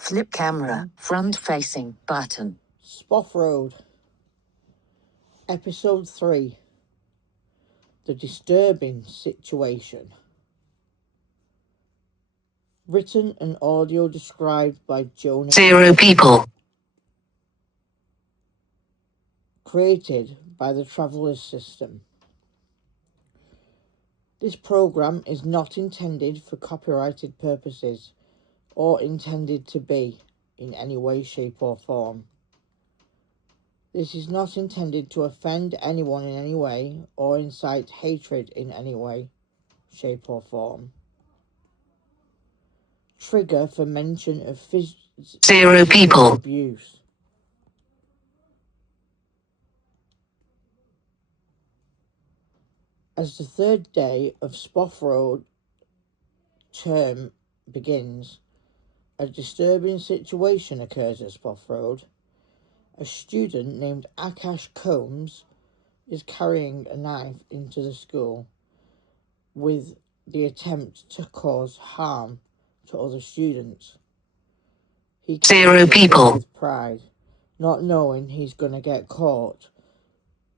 Flip camera, front-facing button. Spoff Road. Episode 3. The Disturbing Situation. Written and audio described by Jonah. 0 people. Created by the Traveller's System. This program is not intended for copyrighted purposes or intended to be in any way, shape or form. This is not intended to offend anyone in any way or incite hatred in any way, shape or form. Trigger for mention of 0 people. abuse. As the third day of Spoff Road term begins, a disturbing situation occurs at Spoff Road. A student named Akash Combs is carrying a knife into the school with the attempt to cause harm to other students. He 0 people. with pride, not knowing he's going to get caught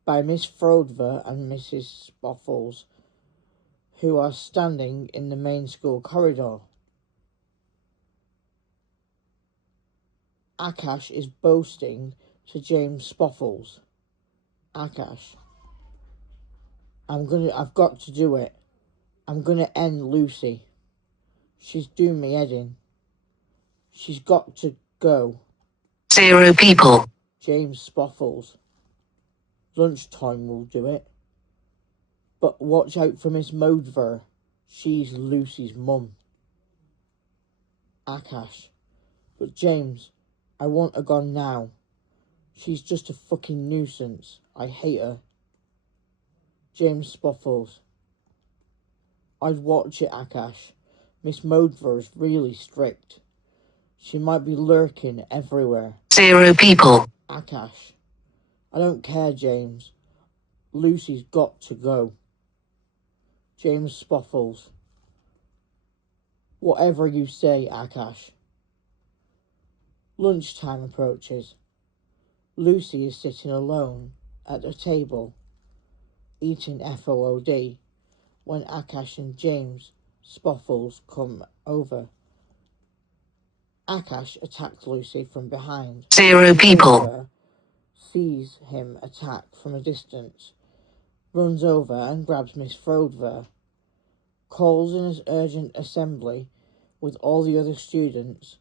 by Miss Frodver and Mrs. Spoffles, who are standing in the main school corridor. Akash is boasting to James Spoffles. Akash, I've got to do it. I'm gonna end Lucy. She's doing me head in. She's got to go. 0 people. James Spoffles. Lunchtime will do it. But watch out for Miss Modver. She's Lucy's mum. Akash. But James, I want her gone now. She's just a fucking nuisance. I hate her. James Spoffles. I'd watch it, Akash. Miss Modver is really strict. She might be lurking everywhere. 0 people. Akash. I don't care, James. Lucy's got to go. James Spoffles. Whatever you say, Akash. Lunchtime approaches. Lucy is sitting alone at a table, eating FOOD, when Akash and James Spoffles come over. Akash attacks Lucy from behind. 0 people. Oliver sees him attack from a distance, runs over and grabs Miss Frodver, calls an urgent assembly with all the other students,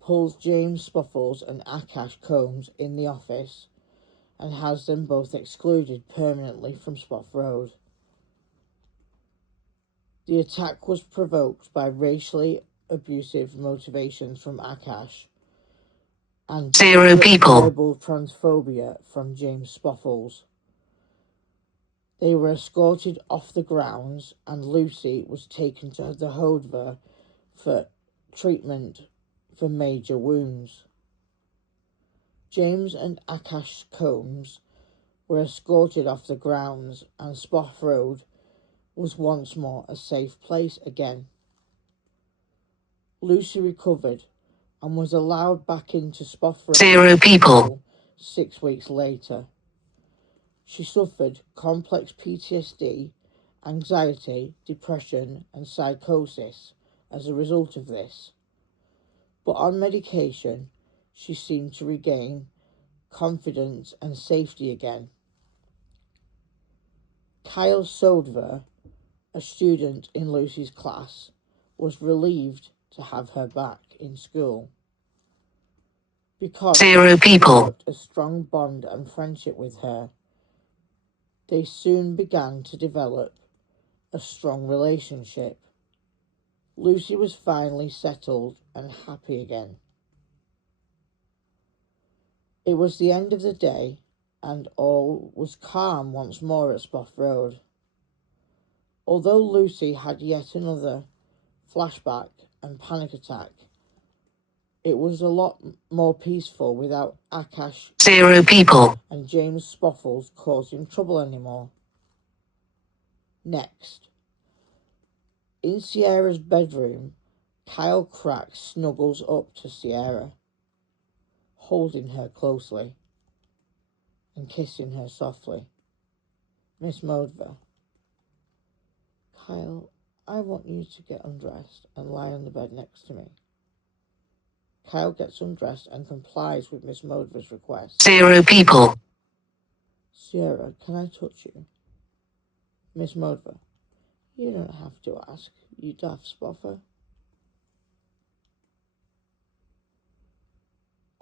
pulls James Spoffles and Akash Combs in the office, and has them both excluded permanently from Spoff Road. The attack was provoked by racially abusive motivations from Akash and 0 people. verbal transphobia from James Spoffles. They were escorted off the grounds and Lucy was taken to the Hodver for treatment for major wounds. James and Akash Combs were escorted off the grounds and Spoff Road was once more a safe place again. Lucy recovered and was allowed back into Spoff Road 0 people. 6 weeks later. She suffered complex PTSD, anxiety, depression and psychosis as a result of this. But on medication, she seemed to regain confidence and safety again. Kyle Sodver, a student in Lucy's class, was relieved to have her back in school because 0 people. he developed a strong bond and friendship with her. They soon began to develop a strong relationship. Lucy was finally settled and happy again. It was the end of the day, and all was calm once more at Spoff Road. Although Lucy had yet another flashback and panic attack, it was a lot more peaceful without Akash 0 people. and James Spoffles causing trouble anymore. Next, in Sierra's bedroom, Kyle Crack snuggles up to Sierra, holding her closely and kissing her softly. Miss Modver. Kyle, I want you to get undressed and lie on the bed next to me. Kyle gets undressed and complies with Miss Modver's request. 0 people. Sierra, can I touch you? Miss Modver. You don't have to ask, you daft spoffer.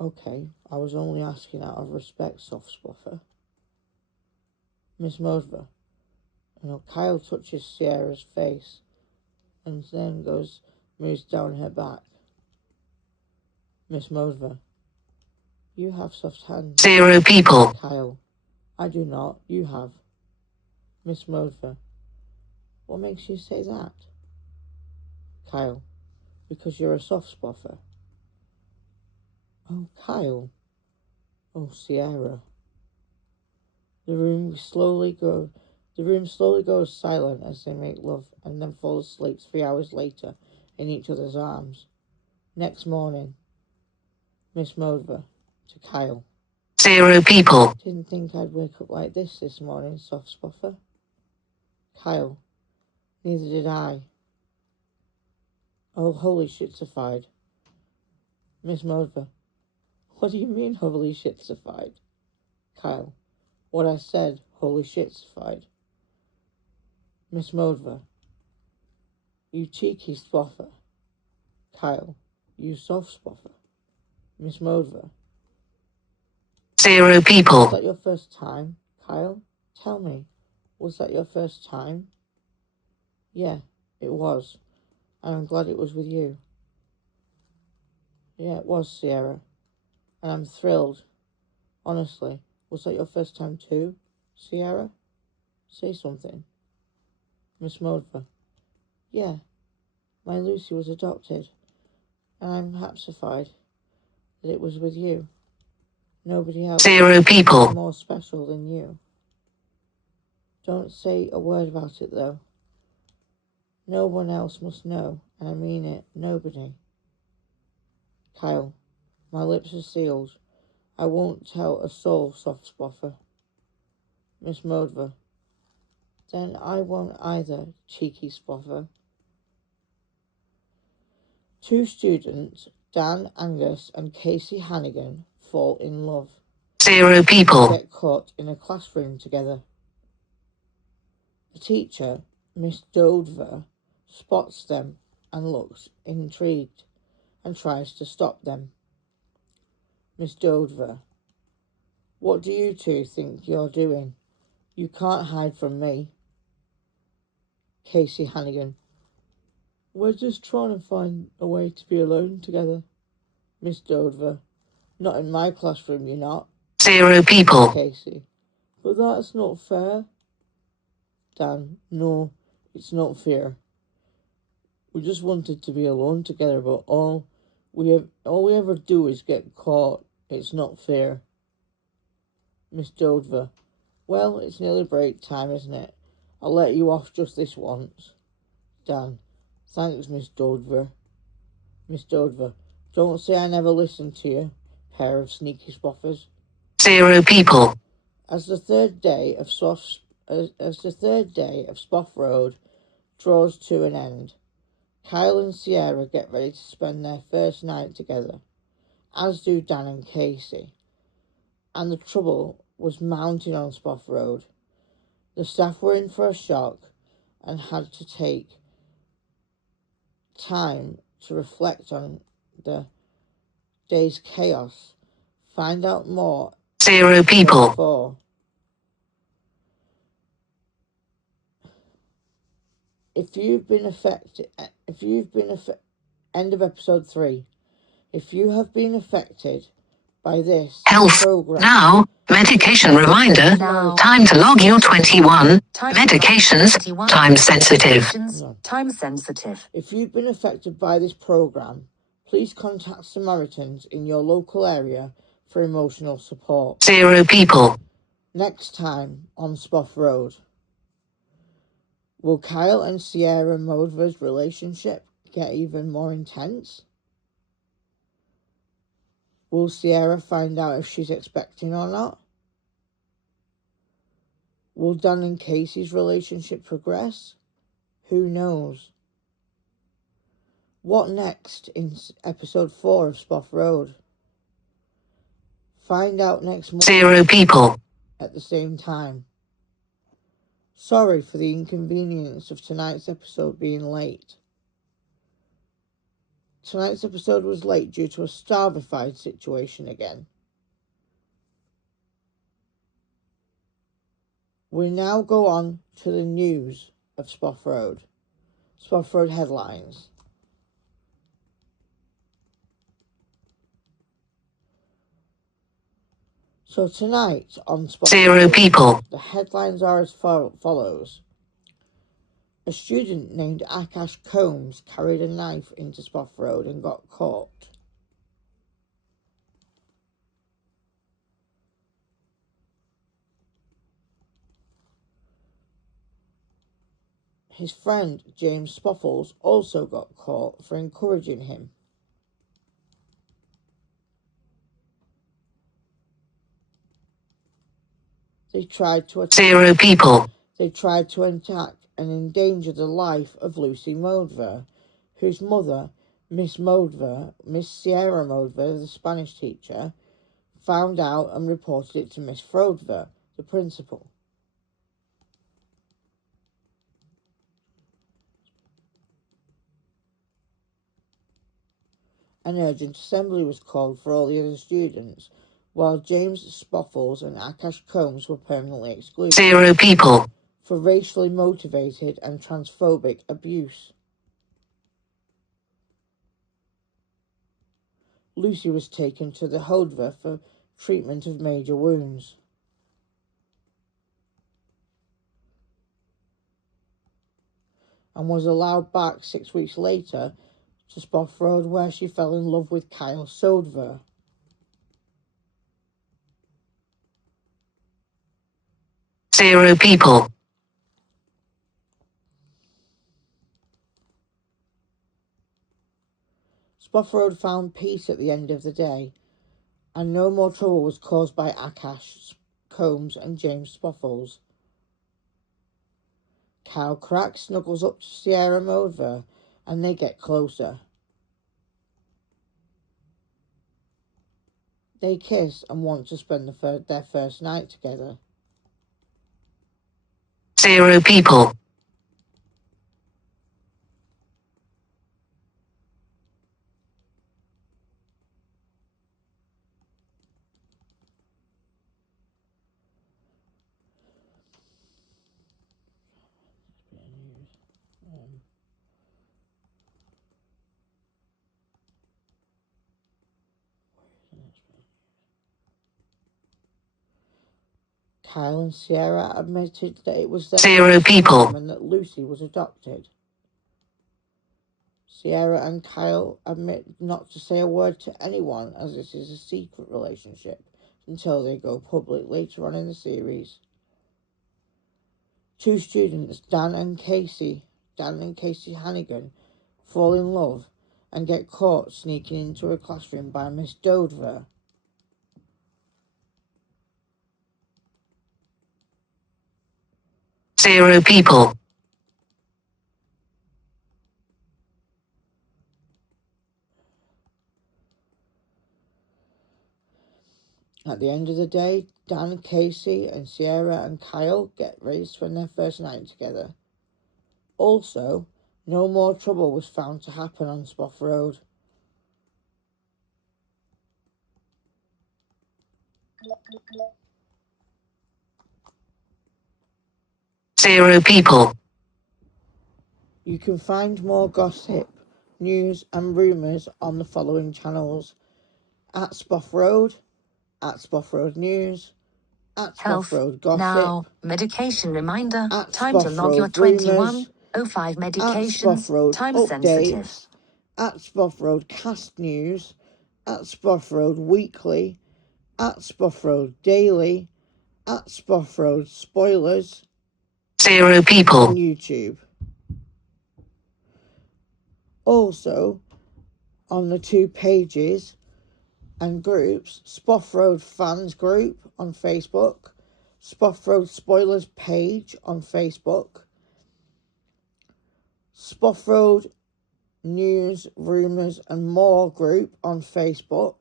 Okay, I was only asking out of respect, soft spoffer. Miss Modver. Kyle touches Sierra's face and then moves down her back. Miss Modver. You have soft hands. 0 people. Kyle. I do not. You have. Miss Modver. What makes you say that? Kyle. Because you're a soft spoffer. Oh, Kyle. Oh, Sierra. The room slowly goes silent as they make love and then fall asleep 3 hours later in each other's arms. Next morning. Miss Modver to Kyle. 0 people. Didn't think I'd wake up like this morning, soft spoffer. Kyle. Neither did I. Oh, holy shitzified. Miss Modver. What do you mean, holy shitzified? Kyle. What I said, holy shitzified. Miss Modver. You cheeky spoffer. Kyle. You soft spoffer. Miss Modver. 0 people. Was that your first time, Kyle? Tell me, was that your first time? Yeah, it was. And I'm glad it was with you. Yeah, it was, Sierra. And I'm thrilled. Honestly, was that your first time too, Sierra? Say something. Miss Modver. Yeah, my Lucy was adopted. And I'm hapsified that it was with you. Nobody else 0 people. is more special than you. Don't say a word about it, though. No one else must know, and I mean it, nobody. Kyle, my lips are sealed. I won't tell a soul, soft spoffer. Miss Modver. Then I won't either, cheeky spoffer. 2 students, Dan Angus and Casey Hannigan, fall in love. 0 people. Get caught in a classroom together. The teacher, Miss Dodver, spots them and looks intrigued and tries to stop them. Miss Dodver. What do you two think you're doing? You can't hide from me. Casey Hannigan. We're just trying to find a way to be alone together. Miss Dodver. Not in my classroom, you're not. 0 people. Casey. But that's not fair. Dan. No, it's not fair. We just wanted to be alone together, but all we ever do is get caught. It's not fair. Miss Dodver. Well, it's nearly break time, isn't it? I'll let you off just this once. Dan. Thanks, Miss Dodver. Miss Dodver. Don't say I never listened to you, pair of sneaky spoffers. 0 people. As the third day of Spoff Road draws to an end, Kyle and Sierra get ready to spend their first night together, as do Dan and Casey. And the trouble was mounting on Spoff Road. The staff were in for a shock and had to take time to reflect on the day's chaos. Find out more. 0 people. 4. End of episode 3. If you have been affected by this Health. program, Now, medication reminder. Now. Time to log your 21. Time Medications. 21. Time sensitive. Medications, Time sensitive. if you've been affected by this program, please contact Samaritans in your local area for emotional support. 0 people. Next time on Spoff Road, will Kyle and Sierra Modver's relationship get even more intense? Will Sierra find out if she's expecting or not? Will Dan and Casey's relationship progress? Who knows? What next in episode 4 of Spoff Road? Find out next month 0 people. at the same time. Sorry for the inconvenience of tonight's episode being late. Tonight's episode was late due to a starvified situation again. We now go on to the news of Spoff Road. Spoff Road headlines. So tonight on Spoff 0 Road, people. the headlines are as follows. A student named Akash Combs carried a knife into Spoff Road and got caught. His friend James Spoffles also got caught for encouraging him. They tried to attack 0 people. They tried to attack and endanger the life of Lucy Moldver, whose mother, Miss Sierra Moldver, the Spanish teacher, found out and reported it to Miss Frodver, the principal. An urgent assembly was called for all the other students, while James Spoffles and Akash Combs were permanently excluded. 0 people. For racially motivated and transphobic abuse. Lucy was taken to the Hodver for treatment of major wounds. And was allowed back 6 weeks later to Spoff Road, where she fell in love with Kyle Sodver. Zero people. Spoff Road found peace at the end of the day, and no more trouble was caused by Akash Combs and James Spoffles. Kyle Crack snuggles up to Sierra Mover, and they get closer. They kiss and want to spend their first night together. Zero people. Kyle and Sierra admitted that it was their Zero first people. time and that Lucy was adopted. Sierra and Kyle admit not to say a word to anyone, as this is a secret relationship, until they go public later on in the series. Two students, Dan and Casey Hannigan, fall in love and get caught sneaking into a classroom by Miss Dodver. Zero people. At the end of the day, Dan, Casey, and Sierra and Kyle get ready to spend their first night together. Also, no more trouble was found to happen on Spoff Road. Zero people. You can find more gossip, news and rumours on the following channels: at Spoff Road, at Spoff Road News, at Spoff Health. Road Gossip, Now, medication reminder. at Time to Spoff log your Road Rumours, 2105 at medications. Spoff Road Time sensitive. Updates, at Spoff Road Cast News, at Spoff Road Weekly, at Spoff Road Daily, at Spoff Road Spoilers, Zero on people. YouTube. Also, on the 2 pages and groups, Spoff Road Fans Group on Facebook, Spoff Road Spoilers page on Facebook, Spoff Road News, Rumours and More group on Facebook.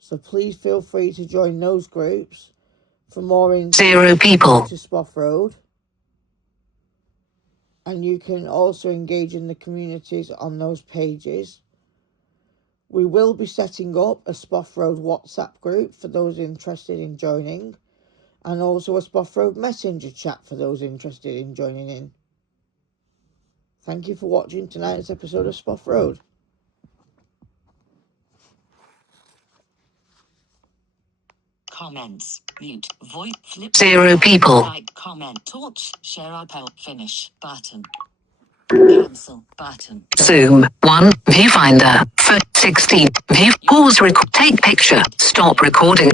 So please feel free to join those groups for more info 0 people. to Spoff Road. And you can also engage in the communities on those pages. We will be setting up a Spoff Road WhatsApp group for those interested in joining, and also a Spoff Road Messenger chat for those interested in joining in. Thank you for watching tonight's episode of Spoff Road. Comments. Mute. Voice. Flip. 0 people. Like. Comment. Torch. Share. Upload. Finish. Button. Cancel. Button. Zoom. 1. Viewfinder. 16. View. Pause. Take picture. Stop recording.